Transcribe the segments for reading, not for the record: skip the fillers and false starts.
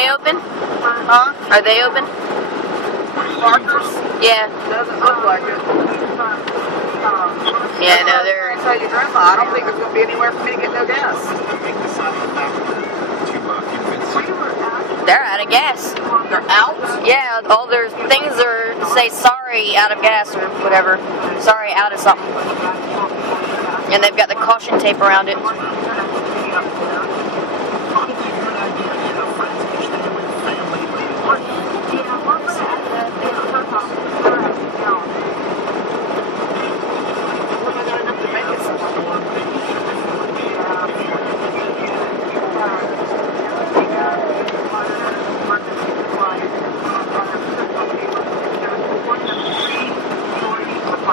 they open? Huh? Are they open? Parkers? Yeah. Doesn't look like it. Yeah, no, they're... I tell you, Grandma, I don't think there's going to be anywhere for me to get no gas. They're out of gas. They're out? Yeah, all their things are, say, sorry, out of gas or whatever. Sorry, out of something. And they've got the caution tape around it.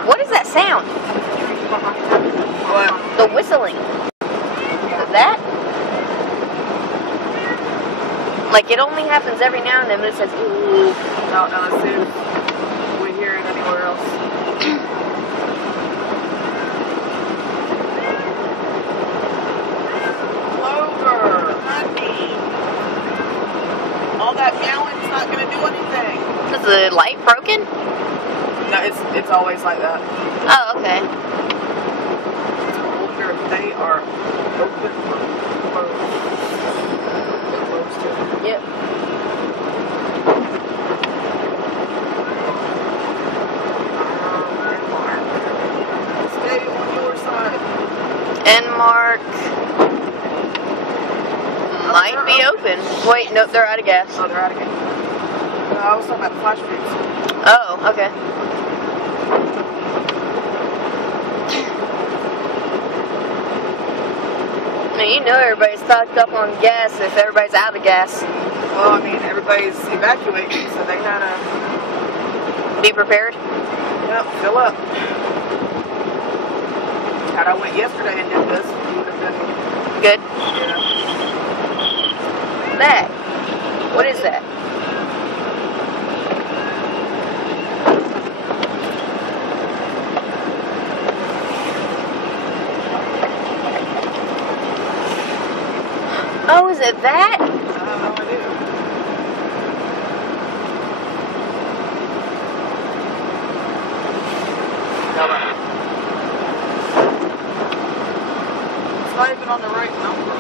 What is that sound? What? The whistling. That? Like, it only happens every now and then, but it says, ooh. No, let's see if we hear it anywhere else. Clover, honey. All that meowing's not going to do anything. Is the light broken? No, it's always like that. Oh, okay. I wonder if they are open or closed. They're closed too. Yep. Stay on your side. Enmark might be open. Wait, nope, they're out of gas. Oh, they're out again. No, I was talking about the flash foods. Oh, okay. Now, you know everybody's stocked up on gas if everybody's out of gas. Well, I mean, everybody's evacuating, so they gotta... Be prepared. Yep, fill up. Had I went yesterday and did this, it would have been... Good. Yeah. That. What is that? Oh, is it that? I have no idea. It's not even on the right number.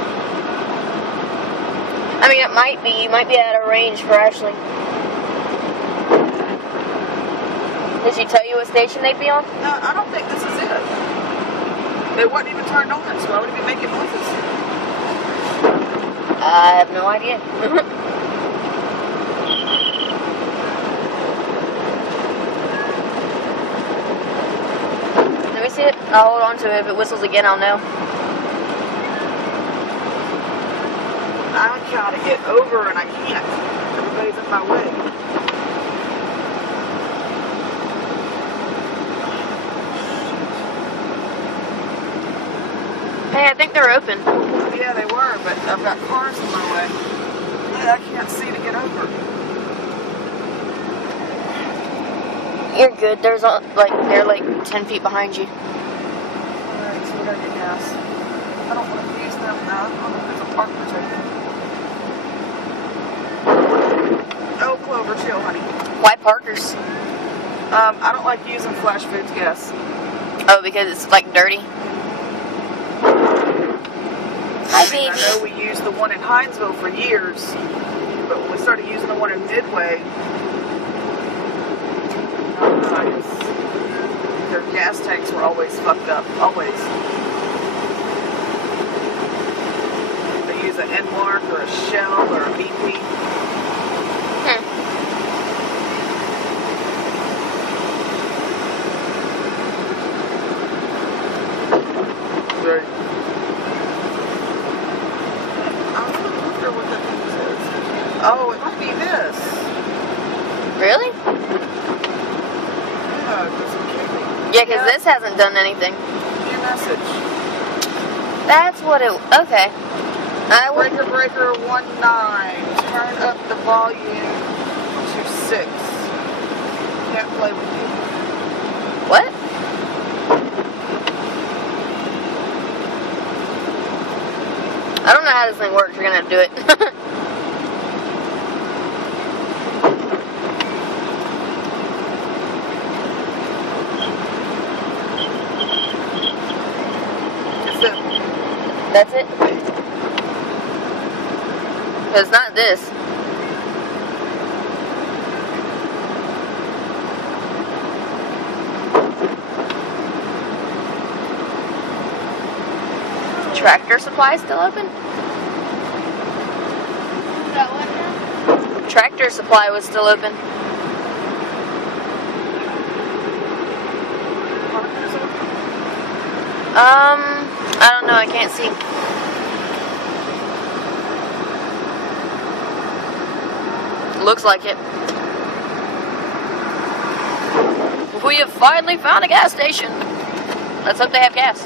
I mean, it might be. You might be out of range for Ashley. Did she tell you what station they'd be on? No, I don't think this is it. They weren't even turned on, so why would it be making noises? I have no idea. Let me see it. I'll hold on to it. If it whistles again, I'll know. I gotta get over and I can't. Everybody's in my way. Hey, I think they're open. Yeah, they were, but I've got cars in my way. I can't see to get over. You're good. There's they're like 10 feet behind you. Alright, so we gotta get gas. I don't want to use them now. I don't know if there's a park or Oh, Clover, chill, honey. Why Parkers? I don't like using Flash Foods gas. Oh, because it's like dirty. Hi, baby. I know we used the one in Hinesville for years, but when we started using the one in Midway, their gas tanks were always fucked up. Always. They use an Enmark or a Shell or a BP. Right. Oh, it might be this. Really? Yeah, because this hasn't done anything. Your message. That's what it... Okay. Breaker 19. Turn up the volume to 6. Can't play with you. What? I don't know how this thing works. You're going to have to do it. That's it? But it's not this. Tractor Supply still open? That one now? Tractor Supply was still open. I don't know, I can't see. Looks like it. We have finally found a gas station. Let's hope they have gas.